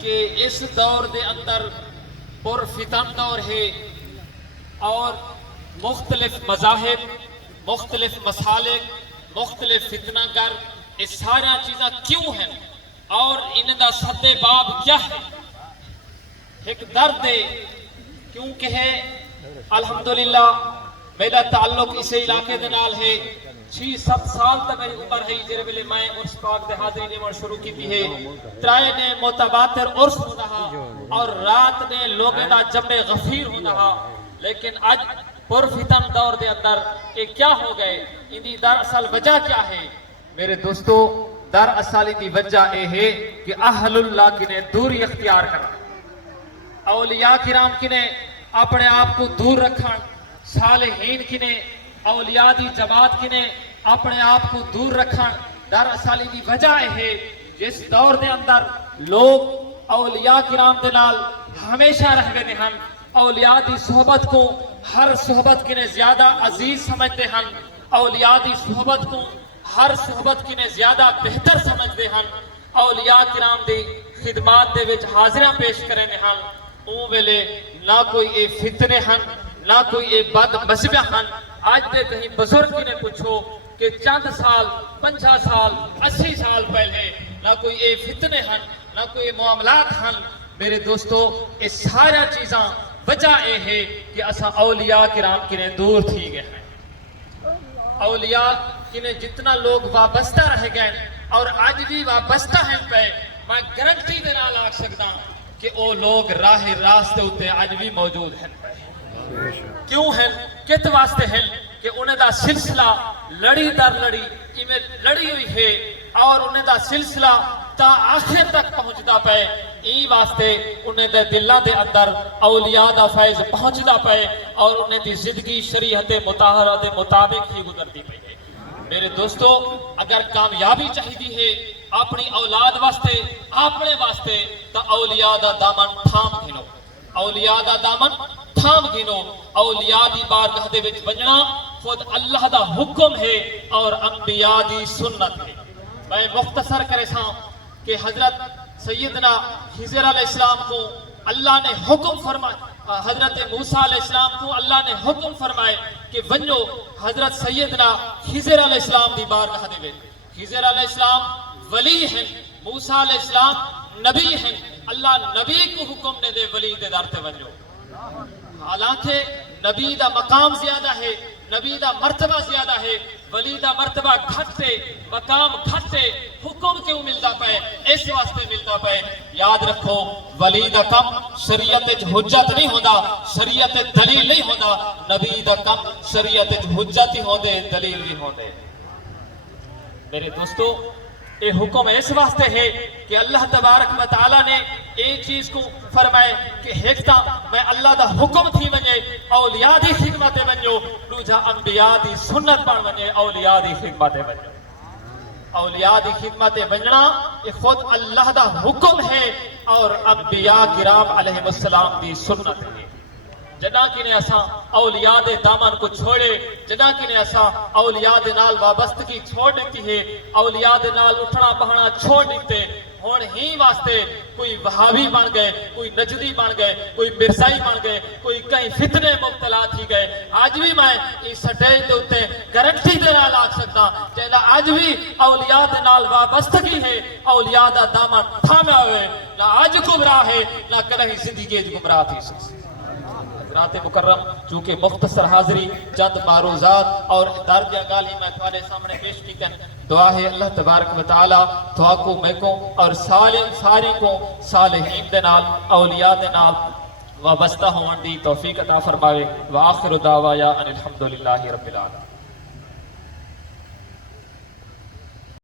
کہ اس دور دے اندر پر فتن دور ہے اور مختلف مذاہب، مختلف مسالک، مختلف فتنہ گر، یہ سارا چیزاں کیوں ہیں اور ان دا سدے باب کیا ہے؟ ایک درد ہے کیونکہ ہے الحمدللہ میرا تعلق اس علاقے دے نال ہے 6-7 سال تک میری عمر ہے جرے ویلے میں عرس پاک دے حاضری نے شروع کی ہے ترائے نے متباتر عرس ہو رہا اور رات نے لوگیں دا جمع غفیر ہو رہا، لیکن آج پر فتن دور دے اندر یہ کیا ہو گئے؟ اندی دراصل وجہ کیا ہے میرے دوستو؟ دراصل اندی وجہ یہ ہے کہ اہل اللہ کنے دوری اختیار کرنا، اولیاء کرام کنے اپنے آپ کو دور رکھن، صالحین کنے اولیاء دی جماعت کنے اپنے آپ کو دور رکھن۔ دراصل دی وجہ ہے جس دور دے اندر لوگ اولیاء کرام دے نال ہمیشہ رہ گئے ہیں، اولیاء دی صحبت کو ہر صحبت کنے زیادہ عزیز سمجھتے ہیں، اولیاء دی صحبت کو ہر صحبت کنے زیادہ بہتر سمجھتے ہیں، اولیاء کرام دی خدمات دے وچ حاضریاں پیش کریں ہیں، اون ویلے نہ کوئی اے فتنے ہیں نہ کوئی اے بد مذہبیاں ہیں۔ آج دے کہیں بزرگ نے پوچھو کہ چند سال 50 سال 80 سال پہلے نہ کوئی اے فتنے ہیں نہ کوئی معاملات ہیں۔ میرے دوستو یہ سارا چیزاں وجہ اے ہے کہ اسا اولیاء کرام کنے دور تھی گئے ہیں، اولیاء کنے جتنا لوگ وابستہ رہ گئے اور آج بھی وابستہ ہیں پہ میں گارنٹی دے نال آکھ سکتا کہ او لوگ راہ راستے ہوتے آج بھی موجود ہیں پہ۔ کیوں ہیں؟ کت واسطے ہیں کہ انہیں دا سلسلہ لڑی در لڑی میں لڑی ہوئی ہے اور انہیں دا سلسلہ تا آخر تک پہنچتا پے، ای واسطے انہیں دے دلہ دے اندر اولیاء دا فیض پہنچتا پے اور انہیں دی زندگی شریعت مطہرہ دے مطابق ہی گزرتی پئی ہے۔ میرے دوستو اگر کامیابی چاہیے ہے اپنی اولاد واسطے اپنے واسطے تا اولیاء دا دامن تھام گھنو، اولیاء دا دامن تھام گھنو۔ اولیاء دی بارگاہ دے وچ ونجنا خود اللہ دا حکم ہے اور انبیاء دی سنت ہے۔ میں مختصر کرے ساں کہ حضرت سیدنا خضر علیہ السلام کو اللہ نے حکم فرمایا، حضرت موسیٰ علیہ السلام کو اللہ نے حکم فرمائے کہ ونجو حضرت سیدنا خضر علیہ السلام دی بارگاہ دے وچ۔ خضر علیہ السلام ولی ہیں، موسیٰ علیہ السلام نبی ہیں، اللہ نبی کو حکم نے دے ولی دے در تے ونجو۔ حالانکہ نبی دا مقام زیادہ ہے، نبی دا مرتبہ زیادہ ہے، ولی دا مرتبہ گھٹے، مقام گھٹے، حکم کیوں ملتا پے؟ اس واسطے ملتا پے یاد رکھو ولی دا کم شریعت حجت نہیں ہوتا، شریعت دلیل نہیں ہوتا، نبی دا کم شریعت حجت ہی ہوندے دلیل بھی ہوندے۔ میرے دوستو یہ حکم اس واسطے ہے کہ اللہ تبارک و تعالیٰ نے ایک چیز کو فرمائے کہ ہیکتا میں اللہ دا حکم تھی ونجے اولیاء دی خدمت ونجو، دوجا انبیاء دی سنت بن ونجے اولیاء دی خدمت ونجو۔ اولیاء دی خدمت ونجنا یہ خود اللہ دا حکم ہے اور انبیاء کرام علیہ السلام دی سنت ہے۔ جنا کنے اساں اولیاء دے دامن کو چھوڑے، جنا کنے اساں اولیاء دے نال وابستگی چھوڑ دیتی ہے، اولیاء دے نال اٹھنا بہنا چھوڑ دیتے، ہون ہی واسطے کوئی وہابی بن گئے، کوئی نجدی بن گئے، کوئی مرزائی بن گئے، کوئی کئی فتنے مبتلا تھی گئے۔ آج بھی میں اس سٹیج دے اوتے گارنٹی دے نال آکھ سکتا کہ آج بھی اولیاء دے نال وابستگی ہے، اولیاء دا دامن تھامیا ہوئے، نہ آج گمراہ ہے نہ کدی زندگی وچ گمراہ تھی سکسی۔ حضرات مکرم چونکہ مختصر حاضری چند معروضات اور درجہ گالی میں تمہارے سامنے پیش کی کن دعا ہے اللہ تبارک و تعالی دعا کو میں کو اور ساری کو صالحین دے نال اولیاء دے نال وابستہ ہون دی توفیق عطا فرماوے۔ وآخر دعوایا ان الحمدللہ رب العالمین۔